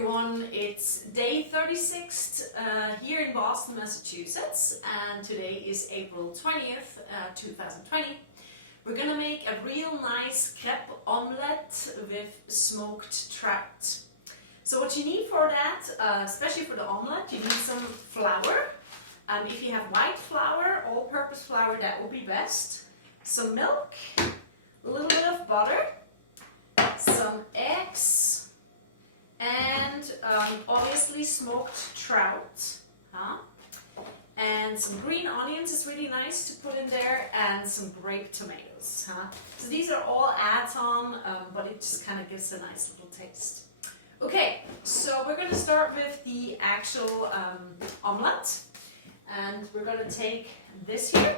everyone, it's day 36 here in Boston, Massachusetts, and today is April 20th, 2020. We're gonna make a real nice crepe omelette with smoked trout. So what you need for that, especially for the omelette, you need some flour. If you have white flour, all-purpose flour, that will be best. Some milk, a little bit of butter, some eggs, and obviously smoked trout, and some green onions is really nice to put in there, and some grape tomatoes. So these are all add-on, but it just kind of gives a nice little taste. Okay, so we're going to start with the actual omelette, and we're going to take this here,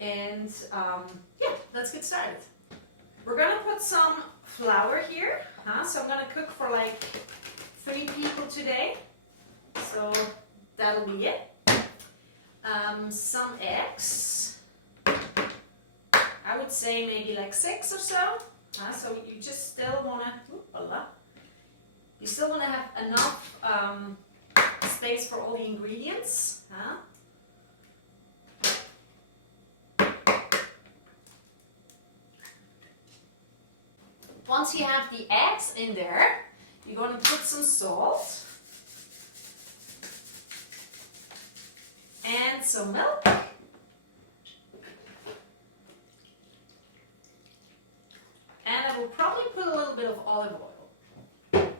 and yeah, let's get started. We're going to put some flour here, so I'm going to cook for like 3 people today, so that'll be it. Some eggs, I would say maybe like 6 or so, so you just still want to, you still want to have enough space for all the ingredients. Once you have the eggs in there, you're going to put some salt and some milk. And I will probably put a little bit of olive oil.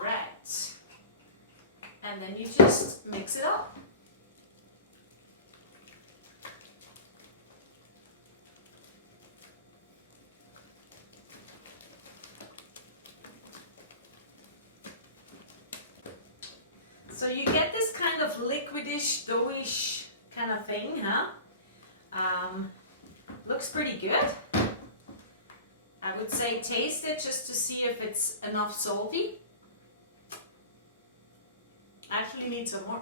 Alright. And then you just mix it up. So you get this kind of liquidish, doughish kind of thing, looks pretty good. I would say taste it just to see if it's enough salty. Actually need some more.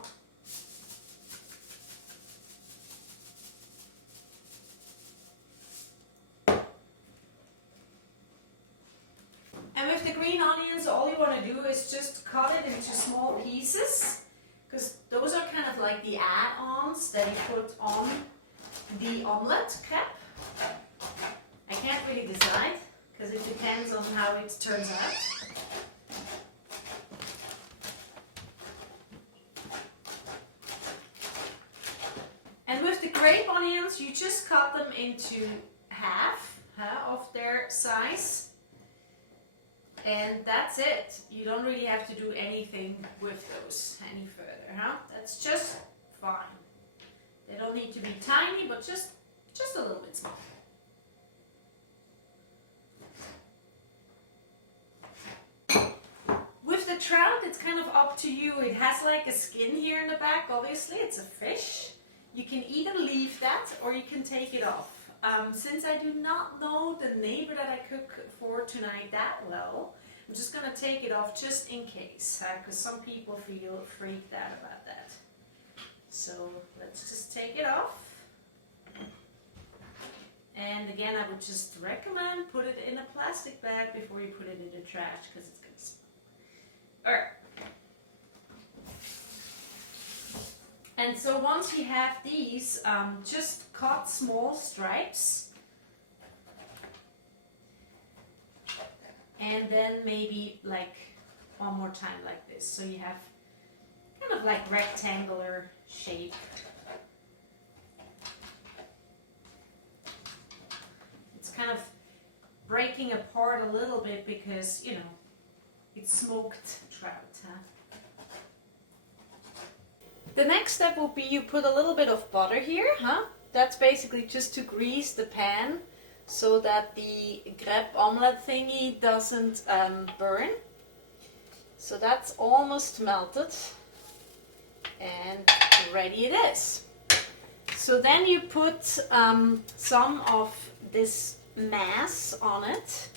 And with the green onions, all you want to do is just cut it into small pieces, because those are kind of like the add-ons that you put on the omelette crepe. I can't really decide, because it depends on how it turns out. And with the grape onions, you just cut them into half of their size. And that's it. You don't really have to do anything with those any further, That's just fine. They don't need to be tiny, but just a little bit small. With the trout, it's kind of up to you. It has like a skin here in the back, obviously. It's a fish. You can either leave that or you can take it off. Since I do not know the neighbor that I cook for tonight that well, I'm just going to take it off just in case, because some people feel freaked out about that. So let's just take it off. And again, I would just recommend put it in a plastic bag before you put it in the trash, because it's going to smell. Alright. And so once you have these, just cut small stripes, and then maybe like one more time like this, so you have kind of like rectangular shape. It's kind of breaking apart a little bit because, you know, it's smoked trout. The next step will be you put a little bit of butter here, That's basically just to grease the pan so that the crepe omelette thingy doesn't burn. So that's almost melted and ready it is. So then you put some of this mass on it.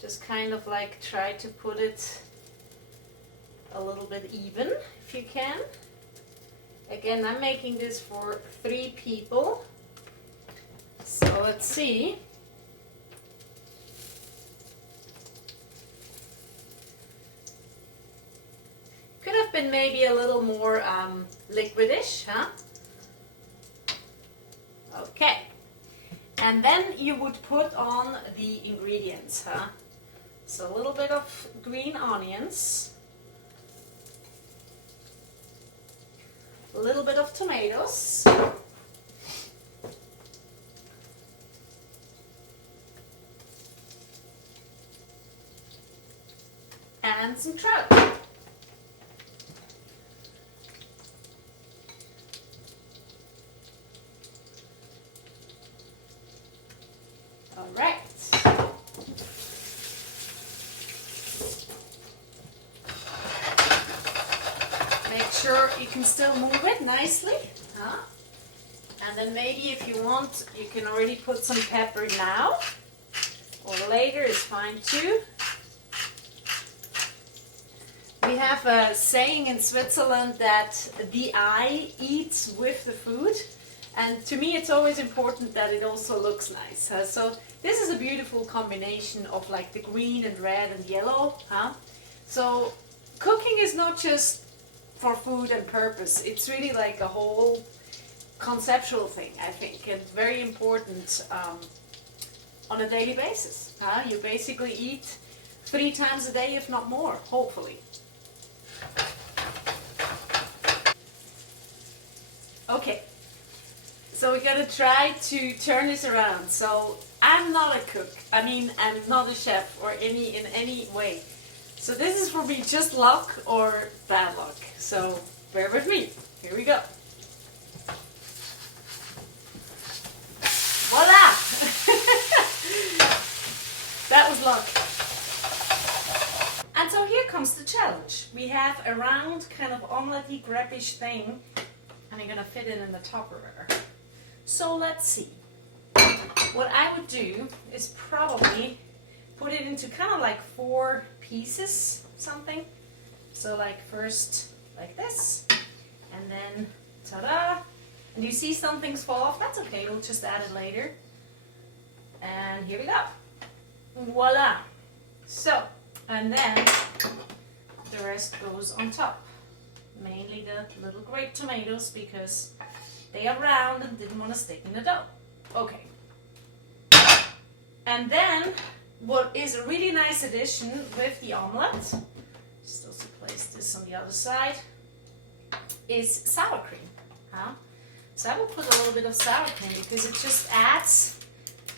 Just kind of like try to put it a little bit even if you can. Again, I'm making this for 3 people. So let's see. something maybe a little more liquidish, huh? Okay. And then you would put on the ingredients, huh? So a little bit of green onions, a little bit of tomatoes, and some trout. All right. Make sure you can still move it nicely, huh? And then maybe if you want, you can already put some pepper now, or later is fine too. We have a saying in Switzerland that the eye eats with the food, and to me it's always important that it also looks nice. So this is a beautiful combination of like the green and red and yellow. So cooking is not just for food and purpose, it's really like a whole conceptual thing, I think, and very important on a daily basis. You basically eat 3 times a day, if not more, hopefully. Okay, so we're gonna try to turn this around. So I'm not a cook, I mean I'm not a chef or in any way. So this is for me just luck or bad luck. So bear with me. Here we go. Voila! That was luck. And so here comes the challenge. We have a round kind of omelette-y grape-ish thing, and I'm gonna fit it in the Tupperware. So let's see. What I would do is probably put it into kind of like 4 pieces, something. So like first like this, and then ta-da! And you see some things fall off, that's okay, we'll just add it later. And here we go. Voila! So, and then the rest goes on top. Mainly the little grape tomatoes because they are round and didn't want to stick in the dough. Okay. And then what is a really nice addition with the omelette, just also place this on the other side, is sour cream. So I will put a little bit of sour cream because it just adds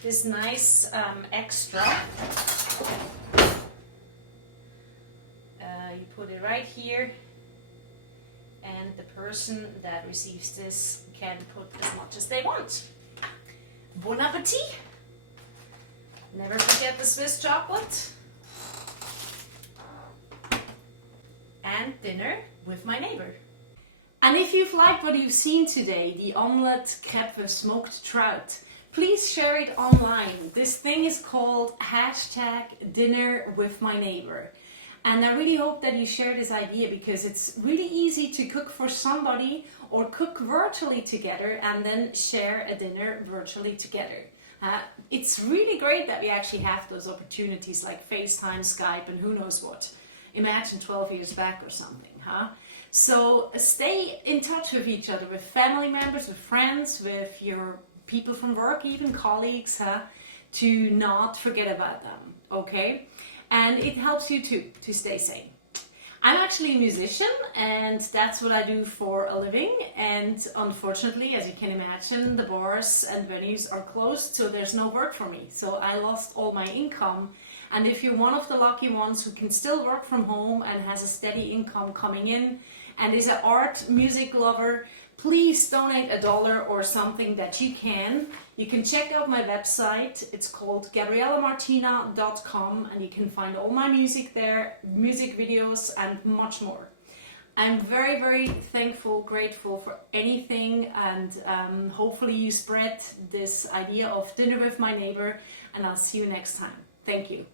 this nice extra. You put it right here, and the person that receives this can put as much as they want. Bon appetit! Never forget the Swiss chocolate. And dinner with my neighbor. And if you've liked what you've seen today, the omelette, crepe with smoked trout, please share it online. This thing is called #dinnerwithmyneighbor. And I really hope that you share this idea because it's really easy to cook for somebody or cook virtually together and then share a dinner virtually together. It's really great that we actually have those opportunities like FaceTime, Skype, and who knows what. Imagine 12 years back or something, So stay in touch with each other, with family members, with friends, with your people from work, even colleagues, to not forget about them, okay? And it helps you too, to stay sane. I'm actually a musician and that's what I do for a living, and unfortunately, as you can imagine, the bars and venues are closed, so there's no work for me. So I lost all my income, and if you're one of the lucky ones who can still work from home and has a steady income coming in and is an art music lover, please donate $1 or something that you can. You can check out my website. It's called GabriellaMartina.com, and you can find all my music there, music videos, and much more. I'm very, very thankful, grateful for anything, and hopefully you spread this idea of dinner with my neighbor, and I'll see you next time. Thank you.